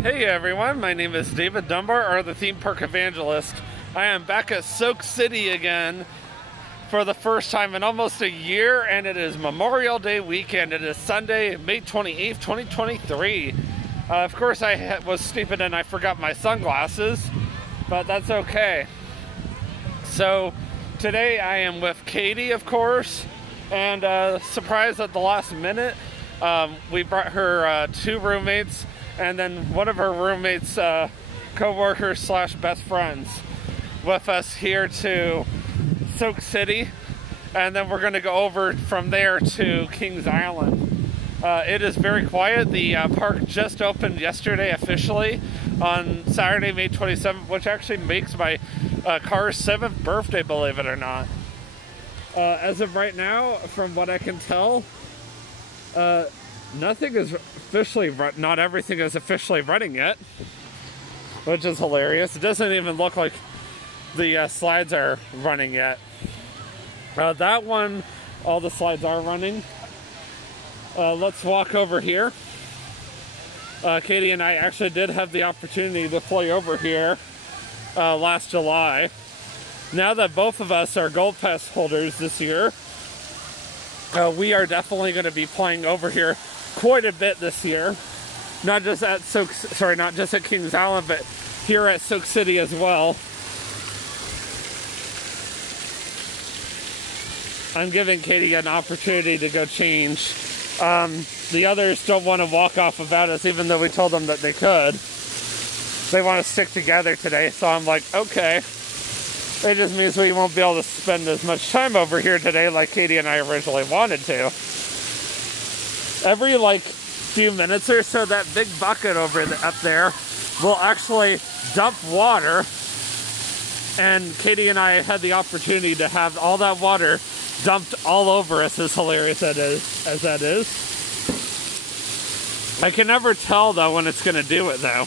Hey everyone, my name is David Dunbar, or the Theme Park Evangelist. I am back at Soak City again for the first time in almost a year, and it is Memorial Day weekend. It is Sunday, May 28th, 2023. Of course, I was stupid and I forgot my sunglasses, but that's okay. So today I am with Katie, of course, and surprised at the last minute. We brought her two roommates, and then one of her roommates, co-workers slash best friends, with us here to Soak City, and then we're going to go over from there to Kings Island. It is very quiet. The park just opened yesterday officially on Saturday, May 27th, which actually makes my car's 7th birthday, believe it or not. As of right now, from what I can tell, nothing is officially, not everything is officially running yet, which is hilarious. It doesn't even look like the slides are running yet. That one, all the slides are running. Let's walk over here. Katie and I actually did have the opportunity to play over here last July. Now that both of us are Gold Pass holders this year, we are definitely going to be playing over here quite a bit this year. Not just at not just at Kings Island, but here at Soak City as well. I'm giving Katie an opportunity to go change. The others don't want to walk off without us, even though we told them that they could. They want to stick together today, so I'm like, okay. It just means we won't be able to spend as much time over here today like Katie and I originally wanted to. Every few minutes or so, that big bucket up there will actually dump water, and Katie and I had the opportunity to have all that water dumped all over us, as hilarious as that is. I can never tell though when it's gonna do it though.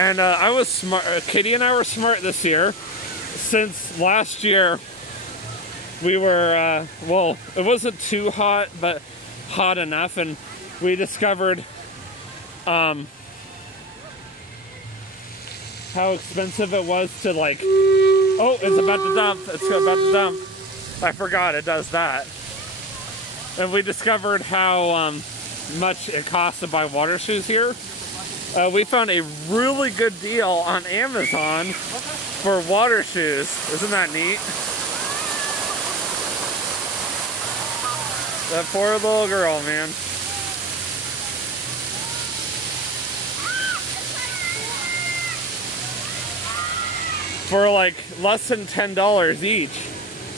And I was smart. Katie and I were smart this year. Since last year, we were, well, it wasn't too hot, but hot enough, and we discovered how expensive it was to oh, it's about to dump, it's about to dump. I forgot it does that. And we discovered how much it costs to buy water shoes here. We found a really good deal on Amazon for water shoes. Isn't that neat? That poor little girl, man. For less than $10 each.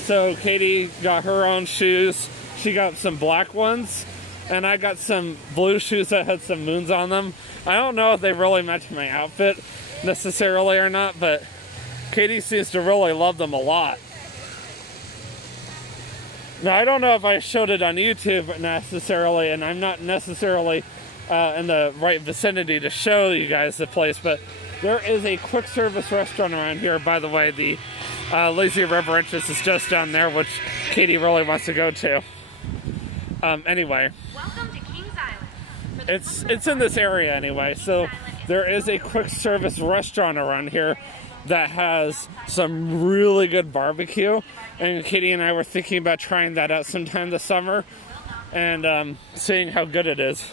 So Katie got her own shoes. She got some black ones, and I got some blue shoes that had some moons on them. I don't know if they really match my outfit necessarily or not, but Katie seems to really love them a lot. Now, I don't know if I showed it on YouTube necessarily, and I'm not necessarily in the right vicinity to show you guys the place, but there is a quick service restaurant around here. By the way, the Lazy Reverentious is just down there, which Katie really wants to go to. Anyway. Welcome to Kings Island. It's in this area anyway, so there is a quick service restaurant around here that has some really good barbecue, and Katie and I were thinking about trying that out sometime this summer and seeing how good it is.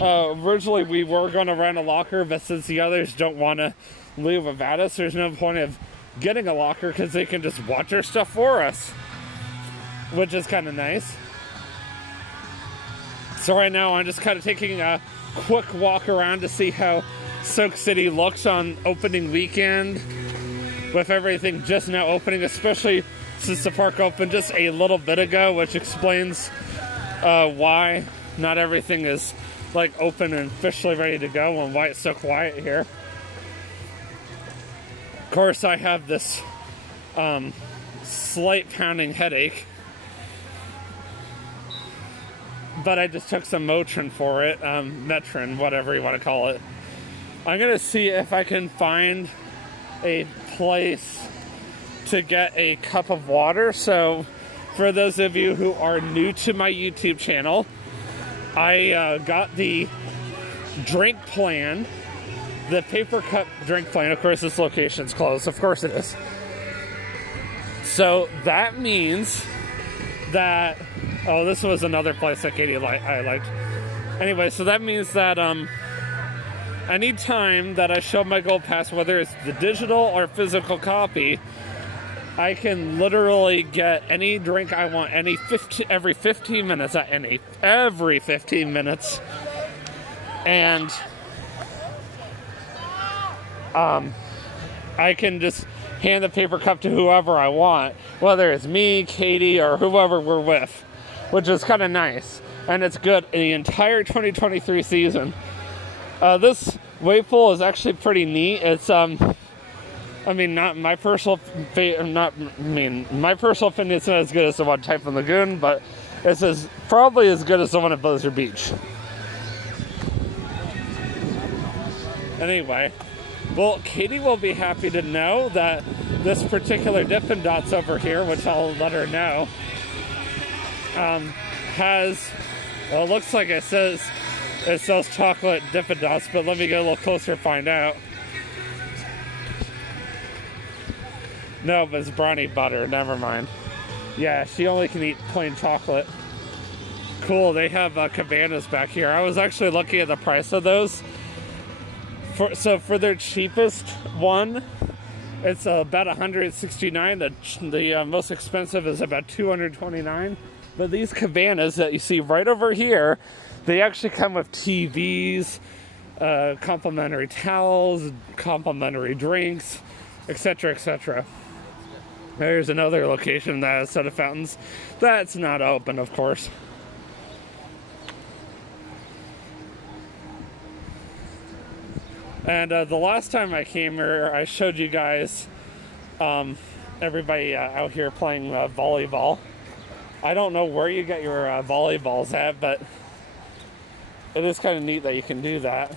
Originally we were going to rent a locker, but since the others don't want to leave without us, there's no point of getting a locker because they can just watch our stuff for us, which is kind of nice. So right now I'm just kind of taking a quick walk around to see how Soak City looks on opening weekend, with everything just now opening, especially since the park opened just a little bit ago, which explains why not everything is open and officially ready to go and why it's so quiet here. Of course, I have this slight pounding headache, but I just took some Motrin for it, Metrin, whatever you want to call it. I'm gonna see if I can find a place to get a cup of water. So for those of you who are new to my YouTube channel, I got the drink plan, the paper cup drink plan. Of course, this location's closed. Of course it is. So that means that, oh, this was another place that Katie I liked. Anyway, so that means that anytime that I show my Gold Pass, whether it's the digital or physical copy, I can literally get any drink I want every 15 minutes, every 15 minutes. And I can just hand the paper cup to whoever I want, whether it's me, Katie, or whoever we're with, which is kind of nice. And it's good in the entire 2023 season. This wave pool is actually pretty neat. It's I mean, not my personal my personal opinion, it's not as good as the one Typhoon Lagoon, but it's probably as good as the one at Blizzard Beach. Anyway, well, Katie will be happy to know that this particular Dippin' Dots over here, which I'll let her know, has, well, it looks like it sells chocolate Dippin' Dots, but let me get a little closer to find out. No, but it's brownie butter. Never mind. Yeah, she only can eat plain chocolate. Cool, they have cabanas back here. I was actually looking at the price of those. So for their cheapest one, it's about $169. The most expensive is about $229. But these cabanas that you see right over here, they actually come with TVs, complimentary towels, complimentary drinks, etc., etc. There's another location that has a set of fountains. That's not open, of course. And the last time I came here, I showed you guys everybody out here playing volleyball. I don't know where you get your volleyballs at, but it is kind of neat that you can do that.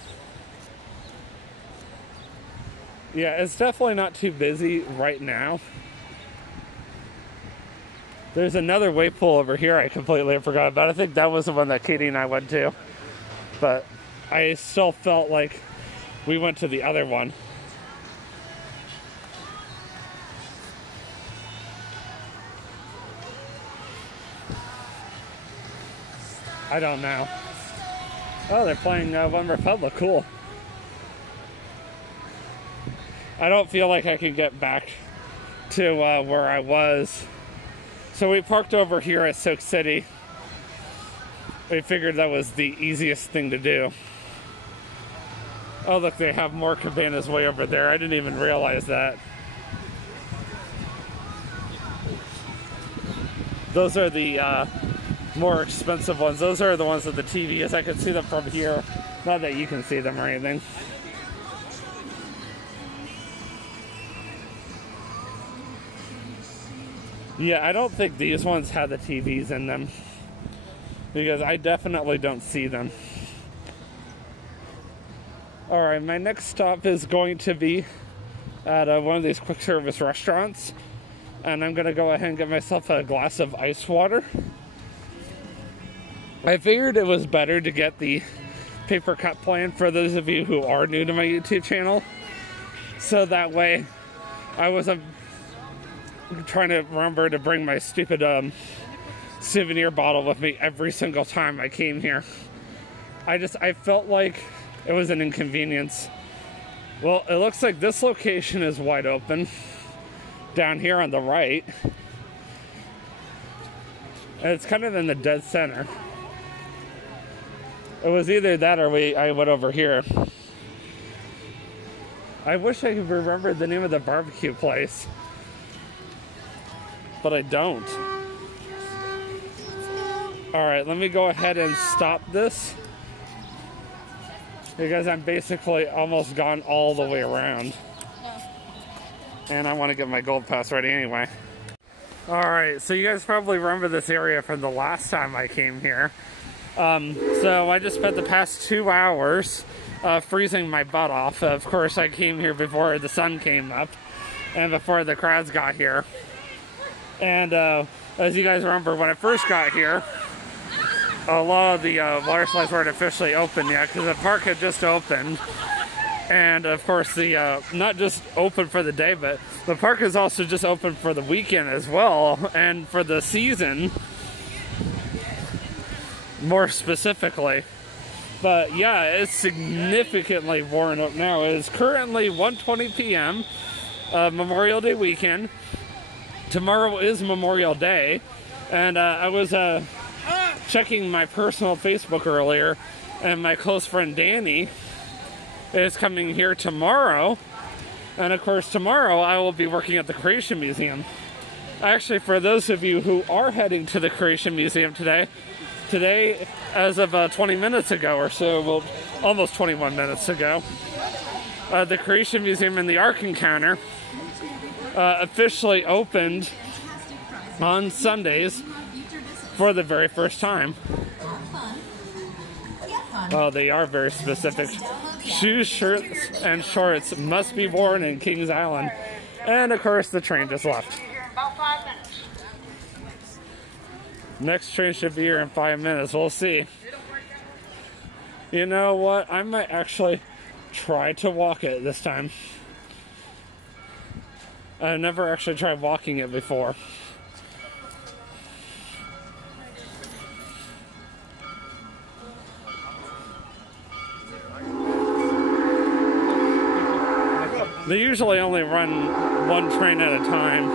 Yeah, it's definitely not too busy right now. There's another wave pool over here I completely forgot about. I think that was the one that Katie and I went to. But I still felt like we went to the other one. I don't know. Oh, they're playing One Republic. Cool. I don't feel like I can get back to where I was. So we parked over here at Soak City. We figured that was the easiest thing to do. Oh, look, they have more cabanas way over there. I didn't even realize that. Those are the more expensive ones. Those are the ones with the TVs. I can see them from here. Not that you can see them or anything. Yeah, I don't think these ones have the TVs in them, because I definitely don't see them. Alright, my next stop is going to be at one of these quick service restaurants, and I'm going to go ahead and get myself a glass of ice water. I figured it was better to get the paper cup plan for those of you who are new to my YouTube channel, so that way I wasn't trying to remember to bring my stupid souvenir bottle with me every single time I came here. I felt like it was an inconvenience. Well, it looks like this location is wide open down here on the right, and it's kind of in the dead center. It was either that or I went over here. I wish I could remember the name of the barbecue place, but I don't. Alright, let me go ahead and stop this, because I'm basically almost gone all the way around. And I want to get my Gold Pass ready anyway. Alright, so you guys probably remember this area from the last time I came here. So I just spent the past 2 hours freezing my butt off. Of course, I came here before the sun came up and before the crowds got here. And as you guys remember, when I first got here, a lot of the water slides weren't officially open yet because the park had just opened. And of course, the not just open for the day, but the park is also just open for the weekend as well, and for the season, more specifically. But yeah, it's significantly worn up now. It is currently 1:20 p.m. Memorial Day weekend. Tomorrow is Memorial Day, and I was checking my personal Facebook earlier, and my close friend Danny is coming here tomorrow, and of course tomorrow I will be working at the Creation Museum. Actually, for those of you who are heading to the Creation Museum today, as of 20 minutes ago or so, well, almost 21 minutes ago, the Creation Museum and the Ark Encounter officially opened on Sundays for the very first time. Oh, they are very specific. Shoes, shirts, and shorts must be worn in Kings Island. And of course, the train just left. Next train should be here in 5 minutes. We'll see. You know what? I might actually try to walk it this time. I've never actually tried walking it before. They usually only run one train at a time.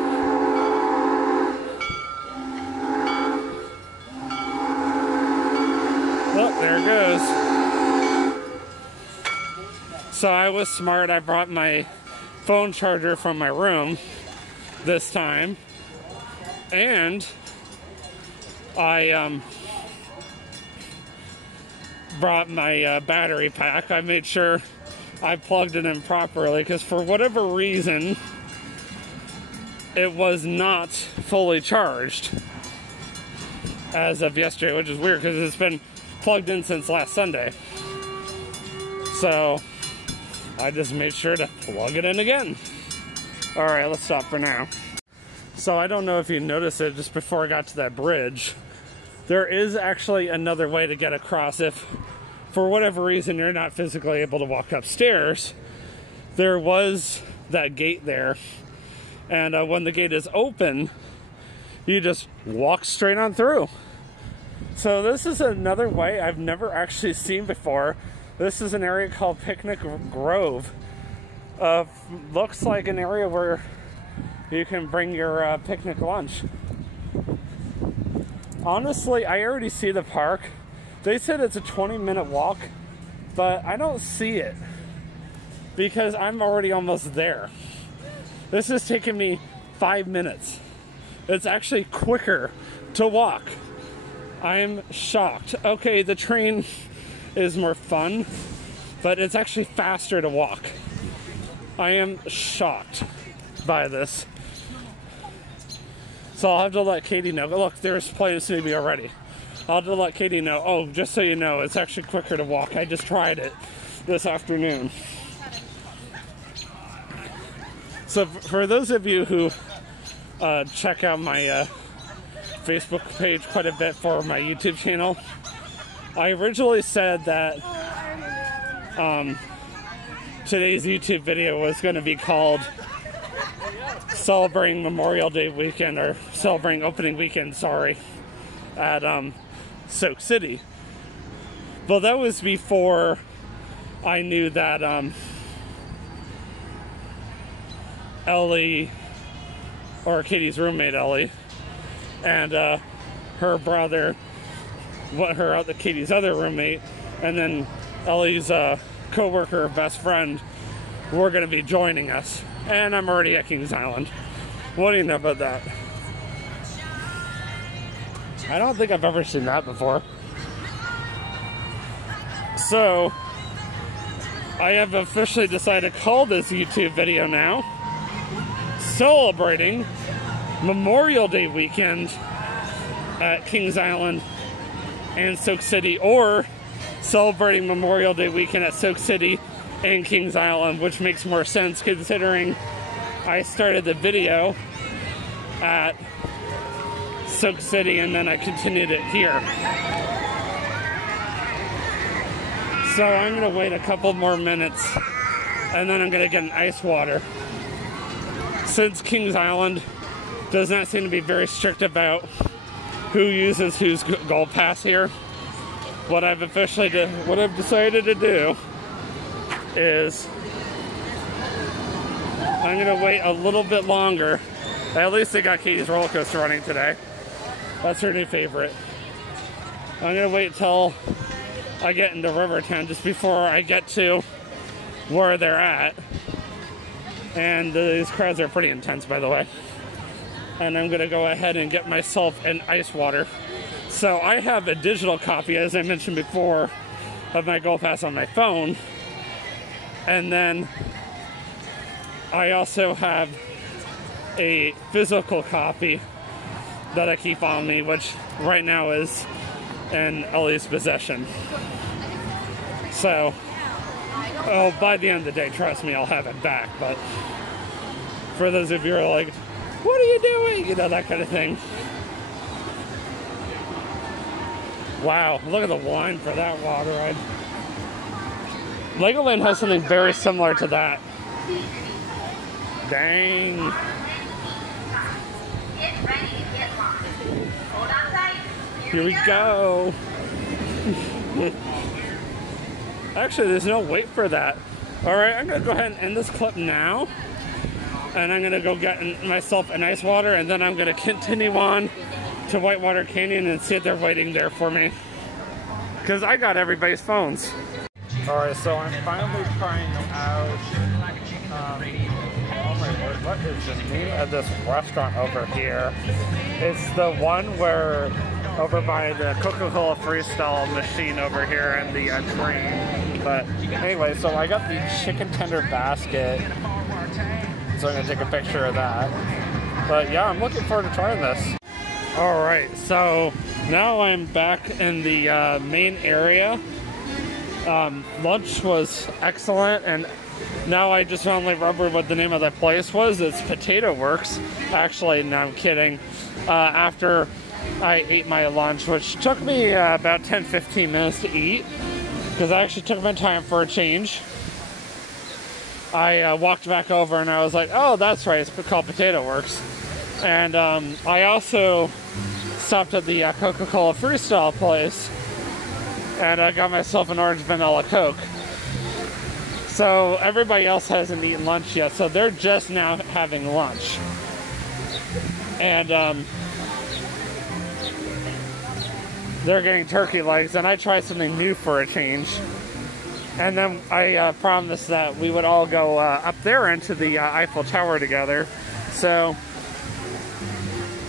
Oh, there it goes. So I was smart. I brought my phone charger from my room this time. And I brought my battery pack. I made sure I plugged it in properly because for whatever reason it was not fully charged as of yesterday, which is weird because it's been plugged in since last Sunday. So I just made sure to plug it in again. Alright, let's stop for now. So I don't know if you noticed it just before I got to that bridge. There is actually another way to get across if for whatever reason you're not physically able to walk upstairs. There was that gate there, and when the gate is open you just walk straight on through. So this is another way I've never actually seen before. This is an area called Picnic Grove. Looks like an area where you can bring your picnic lunch. Honestly, I already see the park. They said it's a 20-minute walk, but I don't see it because I'm already almost there. This is taking me 5 minutes. It's actually quicker to walk. I am shocked. Okay, the train is more fun, but it's actually faster to walk. I am shocked by this. So I'll have to let Katie know. But look, there's planes to me already. I'll have to let Katie know. Oh, just so you know, it's actually quicker to walk. I just tried it this afternoon. So for those of you who check out my Facebook page quite a bit for my YouTube channel, I originally said that today's YouTube video was going to be called Celebrating Memorial Day Weekend, or Celebrating Opening Weekend, sorry, at Soak City. But that was before I knew that Ellie, or Katie's roommate Ellie, and her brother, Katie's other roommate, and then Ellie's co-worker, best friend, were going to be joining us. And I'm already at Kings Island. What do you know about that? I don't think I've ever seen that before. So, I have officially decided to call this YouTube video now Celebrating Memorial Day Weekend at Kings Island and Soak City, or Celebrating Memorial Day Weekend at Soak City and Kings Island, which makes more sense considering I started the video at Soak City and then I continued it here. So I'm gonna wait a couple more minutes and then I'm gonna get an ice water. Since Kings Island does not seem to be very strict about who uses whose gold pass here, what I've decided to do is I'm gonna wait a little bit longer. At least they got Katie's roller coaster running today. That's her new favorite. I'm gonna wait till I get into Rivertown just before I get to where they're at. And these crowds are pretty intense, by the way. And I'm gonna go ahead and get myself an ice water. So I have a digital copy, as I mentioned before, of my Gold Pass on my phone. And then I also have a physical copy that I keep on me, which right now is in Ellie's possession. So, by the end of the day, trust me, I'll have it back. But for those of you who are like, what are you doing? You know, that kind of thing. Wow, look at the line for that water ride. Legoland has something very similar to that. Dang. Here we go. Actually, there's no wait for that. Alright, I'm going to go ahead and end this clip now. And I'm going to go get myself an ice water, and then I'm going to continue on to Whitewater Canyon and see if they're waiting there for me. Because I got everybody's phones. Alright, so I'm finally trying out, oh my word, what is the name of this restaurant over here? It's the one where, over by the Coca-Cola Freestyle machine over here in the train. But anyway, so I got the chicken tender basket, so I'm going to take a picture of that. But yeah, I'm looking forward to trying this. Alright, so now I'm back in the main area. Lunch was excellent, and now I just only remember what the name of the place was. It's Potato Works. Actually, no, I'm kidding. After I ate my lunch, which took me about 10-15 minutes to eat, because I actually took my time for a change. I walked back over and I was like, oh, that's right, it's called Potato Works. And I also stopped at the Coca-Cola Freestyle place, and I got myself an orange vanilla Coke. So everybody else hasn't eaten lunch yet, so they're just now having lunch. And they're getting turkey legs, and I tried something new for a change. And then I promised that we would all go up there into the Eiffel Tower together. So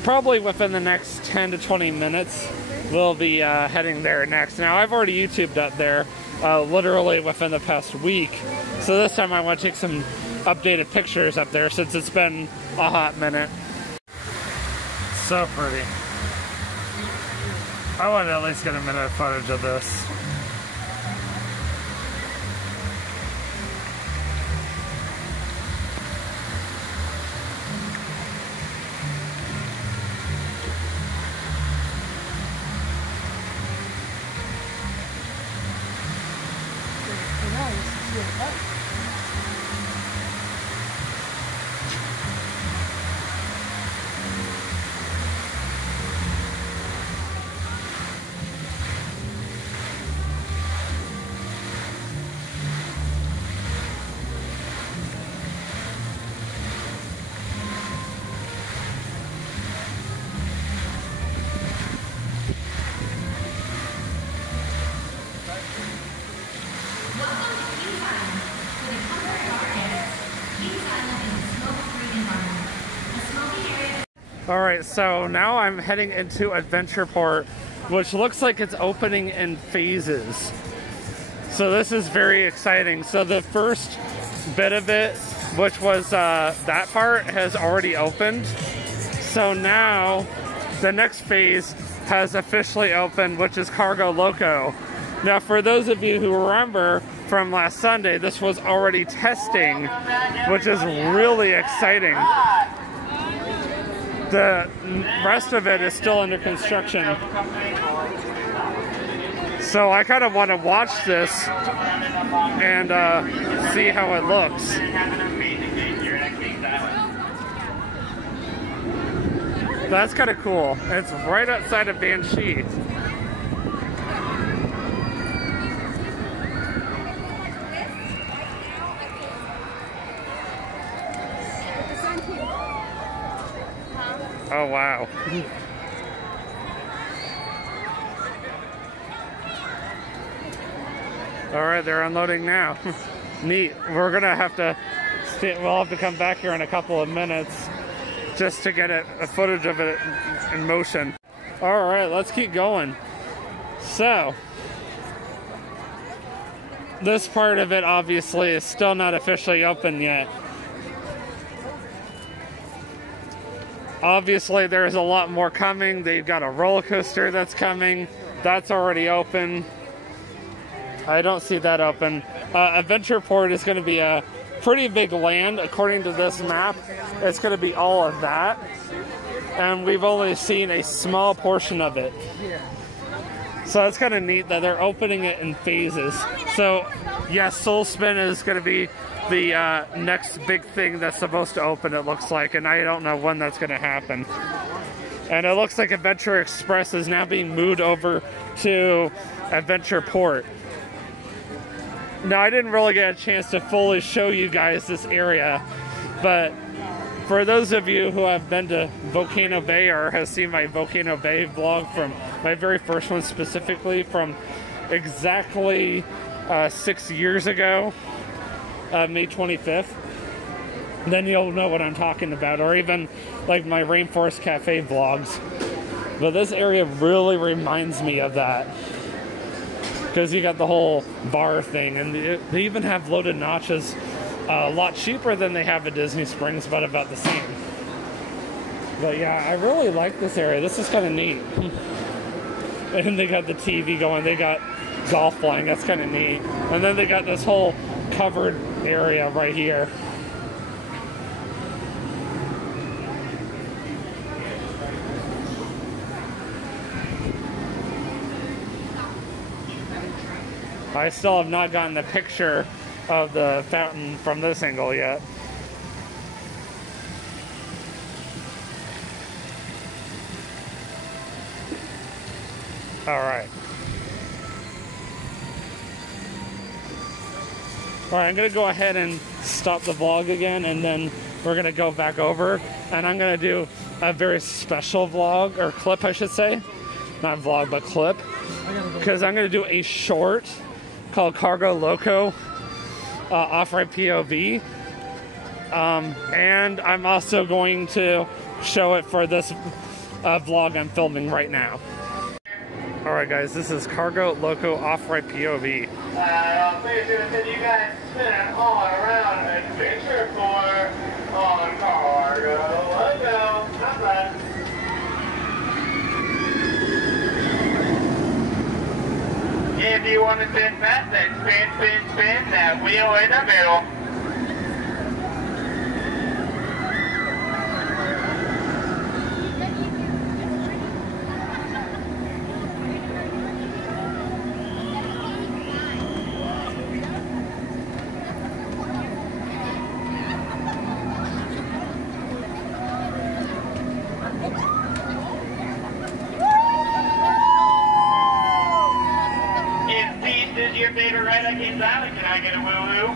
probably within the next 10 to 20 minutes, we'll be heading there next. Now, I've already YouTubed up there literally within the past week. So this time I want to take some updated pictures up there since it's been a hot minute. So pretty. I want to at least get a minute of footage of this. Alright, so now I'm heading into Adventureport, which looks like it's opening in phases. So this is very exciting. So the first bit of it, which was that part, has already opened. So now the next phase has officially opened, which is Cargo Loco. Now, for those of you who remember from last Sunday, this was already testing, which is really exciting. The rest of it is still under construction. So I kind of want to watch this and see how it looks. That's kind of cool. It's right outside of Banshee. Oh, wow. All right, they're unloading now. Neat. We're gonna have to we'll have to come back here in a couple of minutes just to get a footage of it in motion. All right, let's keep going. So, this part of it obviously is still not officially open yet. Obviously, there's a lot more coming. They've got a roller coaster that's coming. That's already open. I don't see that open. Adventureport is going to be a pretty big land, according to this map. It's going to be all of that. And we've only seen a small portion of it. So it's kind of neat that they're opening it in phases. So, yes, Soul Spin is going to be the next big thing that's supposed to open, it looks like, and I don't know when that's going to happen. And it looks like Adventure Express is now being moved over to Adventureport. Now, I didn't really get a chance to fully show you guys this area, but for those of you who have been to Volcano Bay or have seen my Volcano Bay vlog from my very first one specifically from exactly 6 years ago, May 25th, then you'll know what I'm talking about, or even like my Rainforest Cafe vlogs. But this area really reminds me of that, because you got the whole bar thing, and they even have loaded notches a lot cheaper than they have at Disney Springs, but about the same. But yeah, I really like this area. This is kind of neat. And they got the TV going. They got golf flying. That's kind of neat. And then they got this whole covered area right here. I still have not gotten the picture of the fountain from this angle yet. All right. All right, I'm gonna go ahead and stop the vlog again, and then we're gonna go back over, and I'm gonna do a very special vlog, or clip I should say. Not vlog, but clip. Because I'm gonna do a short called Cargo Loco Off-Ride POV. And I'm also going to show it for this vlog I'm filming right now. Alright guys, this is Cargo Loco Off-Ride POV. You guys spinning all around Adventureport on Cargo Loco. Not bad. If you want to spin fast, then spin, spin, spin that wheel in the middle. Your favorite ride at Kings Island? Can I get a woo-woo?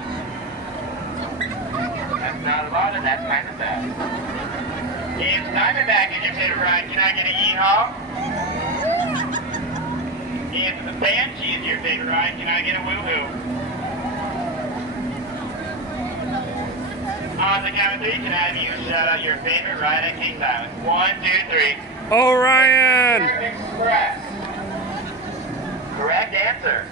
That's not a lot, and that's kind of sad. If Diamondback is your favorite ride, can I get a yeehaw? If the Banshee is your favorite ride, can I get a woo-hoo? On the count of three, can I have you shout out your favorite ride at Kings Island? 1, 2, 3. Orion! Express. Correct answer.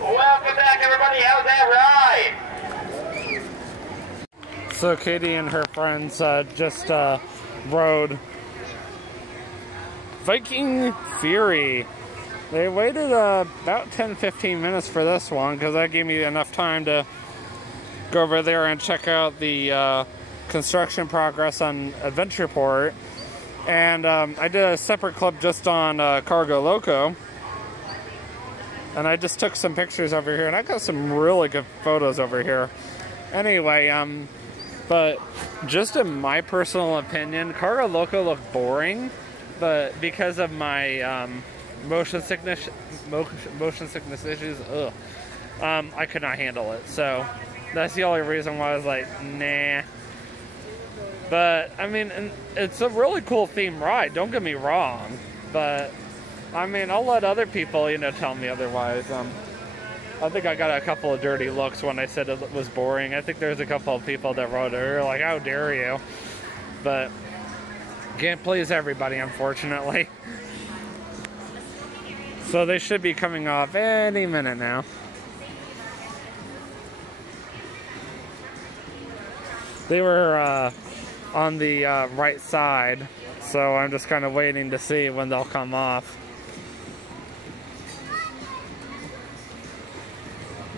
Welcome back, everybody. How's that ride? So Katie and her friends just rode Viking Fury. They waited about 10-15 minutes for this one because that gave me enough time to go over there and check out the construction progress on Adventureport. And I did a separate clip just on Cargo Loco. And I just took some pictures over here, and I got some really good photos over here. Anyway, but just in my personal opinion, Cargo Loco looked boring, but because of my motion sickness issues, I could not handle it. So that's the only reason why I was like, nah. But I mean, it's a really cool theme ride, don't get me wrong, but I mean, I'll let other people, you know, tell me otherwise. I think I got a couple of dirty looks when I said it was boring. I think there's a couple of people that wrote it, like, how dare you? But can't please everybody, unfortunately. So they should be coming off any minute now. They were on the right side, so I'm just kind of waiting to see when they'll come off.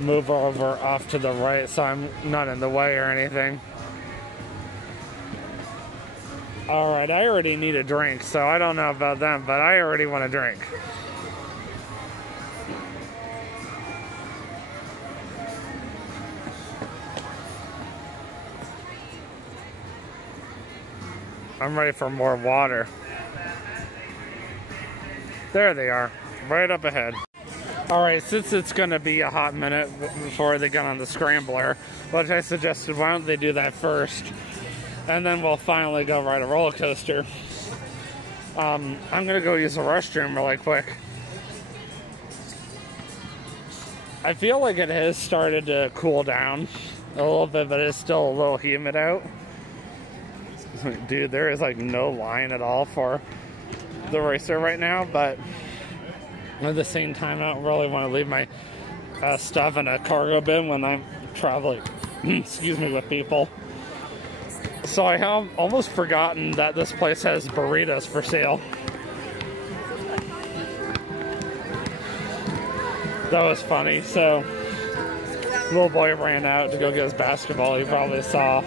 Move over off to the right so I'm not in the way or anything. Alright, I already need a drink, so I don't know about them, but I already want a drink. I'm ready for more water. There they are, right up ahead. Alright, since it's going to be a hot minute before they get on the scrambler, which I suggested, why don't they do that first? And then we'll finally go ride a roller coaster. I'm going to go use the restroom really quick. I feel like it has started to cool down a little bit, but it's still a little humid out. Dude, there is like no line at all for the racer right now, but at the same time, I don't really want to leave my stuff in a cargo bin when I'm traveling, excuse me, with people. So I have almost forgotten that this place has burritos for sale. That was funny. So, little boy ran out to go get his basketball. You probably saw.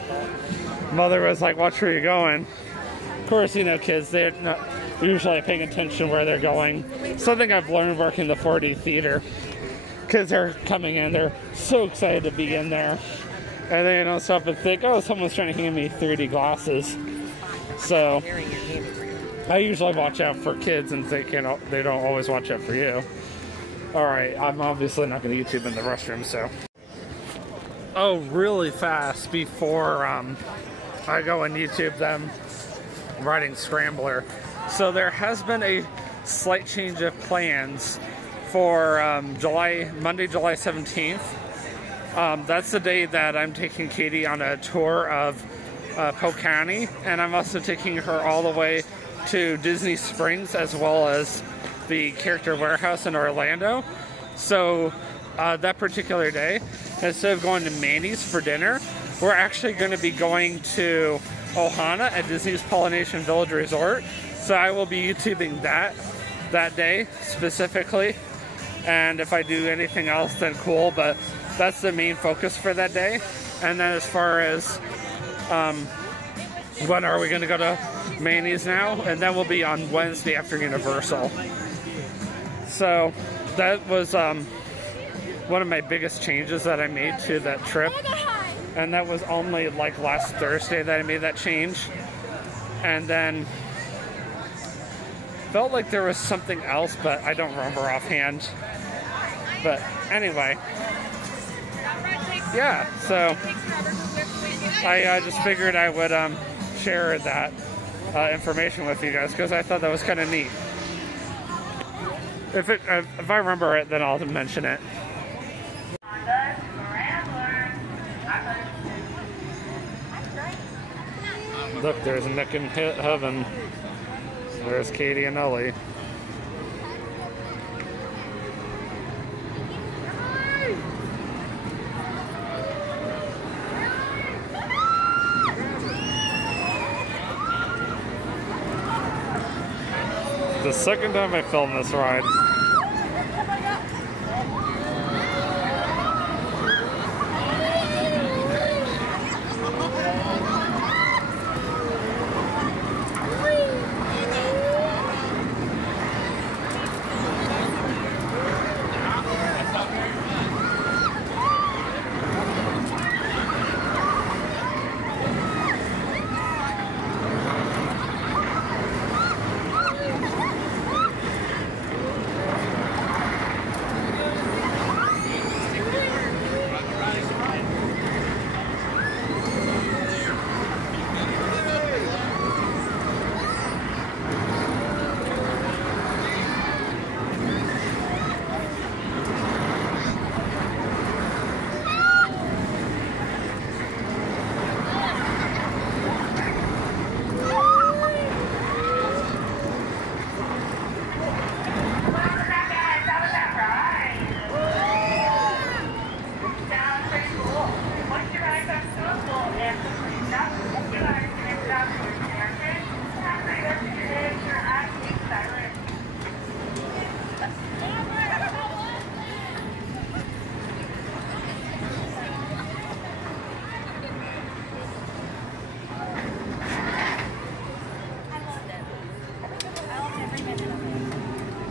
Mother was like, watch where you're going. Of course, you know, kids, they're not usually paying attention where they're going. Something I've learned working the 4D theater. Kids are coming in, they're so excited to be in there. And they don't stop and think, oh, someone's trying to hand me 3D glasses. So, I usually watch out for kids and they don't always watch out for you. Alright, I'm obviously not going to YouTube in the restroom, so. Oh, really fast before I go and YouTube them riding Scrambler. So there has been a slight change of plans for Monday, July 17th. That's the day that I'm taking Katie on a tour of Polk County, and I'm also taking her all the way to Disney Springs as well as the Character Warehouse in Orlando. So that particular day, instead of going to Manny's for dinner, we're actually going to be going to Ohana at Disney's Polynesian Village Resort. So I will be YouTubing that day specifically, and if I do anything else, then cool, but that's the main focus for that day. And then as far as when are we going to go to Manny's now, and then we'll be on Wednesday after Universal. So that was one of my biggest changes that I made to that trip, and that was only like last Thursday that I made that change. And then felt like there was something else, but I don't remember offhand. But anyway, yeah, so I just figured I would share that information with you guys because I thought that was kind of neat. If I remember it, then I'll mention it. Look, there's Nick in heaven. There's Katie and Ellie. The second time I filmed this ride.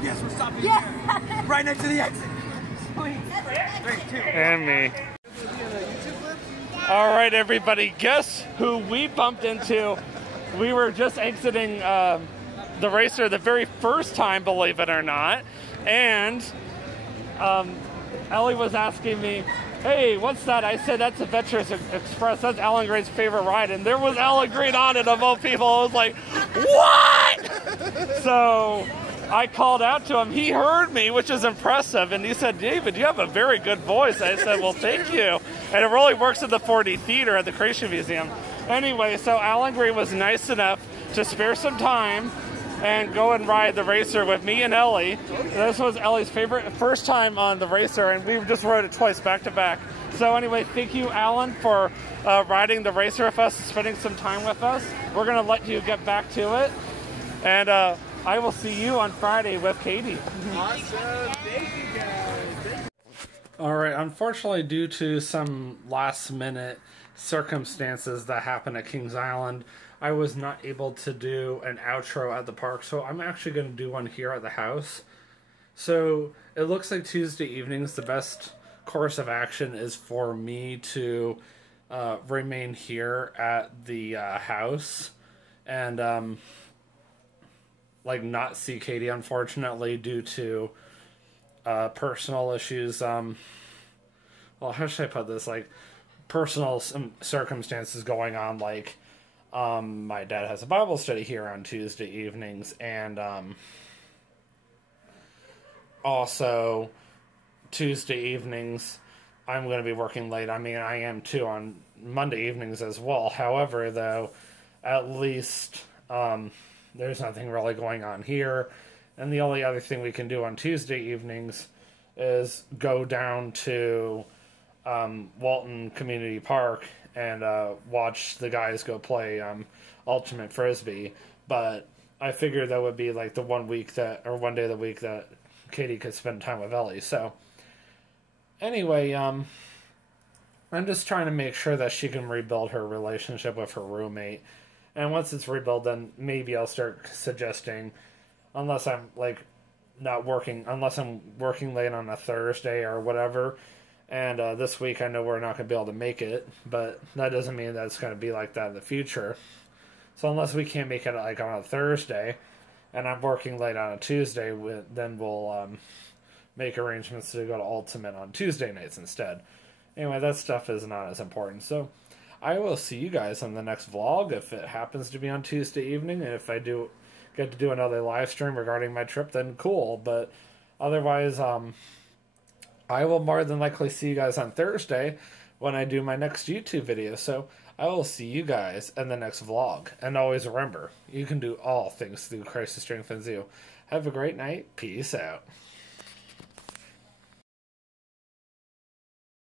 Yes, we're stopping here. Right next to the exit. Sweet. 3, 2. And me. All right, everybody, guess who we bumped into? We were just exiting the racer the very first time, believe it or not. And Ellie was asking me, hey, what's that? I said, that's a Veterans Express. That's Alan Green's favorite ride. And there was Alan Green on it, of all people. I was like, what? So I called out to him. He heard me, which is impressive. And he said, David, you have a very good voice. I said, well, thank you. And it really works at the 4D Theater at the Creation Museum. Anyway, so Alan Green was nice enough to spare some time and go and ride the racer with me and Ellie. This was Ellie's first time on the racer, and we just rode it twice back to back. So anyway, thank you, Alan, for riding the racer with us, spending some time with us. We're going to let you get back to it. And I will see you on Friday with Katie. Awesome. Thank you, guys. All right, unfortunately, due to some last-minute circumstances that happened at Kings Island, I was not able to do an outro at the park, so I'm actually going to do one here at the house. So it looks like Tuesday evenings, the best course of action is for me to remain here at the house and like not see Katie, unfortunately, due to personal issues. Well, how should I put this? Like personal circumstances going on, like my dad has a Bible study here on Tuesday evenings, and also Tuesday evenings I'm going to be working late. I mean, I am too on Monday evenings as well. However, though, at least there's nothing really going on here, and the only other thing we can do on Tuesday evenings is go down to Walton Community Park and watch the guys go play Ultimate Frisbee. But I figured that would be like the one day of the week that Katie could spend time with Ellie. So anyway, I'm just trying to make sure that she can rebuild her relationship with her roommate. And once it's rebuilt, then maybe I'll start suggesting, unless I'm working late on a Thursday or whatever. And this week I know we're not going to be able to make it, but that doesn't mean that it's going to be like that in the future. So unless we can't make it like on a Thursday, and I'm working late on a Tuesday, then we'll make arrangements to go to Ultimate on Tuesday nights instead. Anyway, that stuff is not as important. So I will see you guys on the next vlog if it happens to be on Tuesday evening, and if I do get to do another live stream regarding my trip, then cool. But otherwise, I will more than likely see you guys on Thursday when I do my next YouTube video. So I will see you guys in the next vlog. And always remember, you can do all things through Christ who strengthens you. Have a great night. Peace out.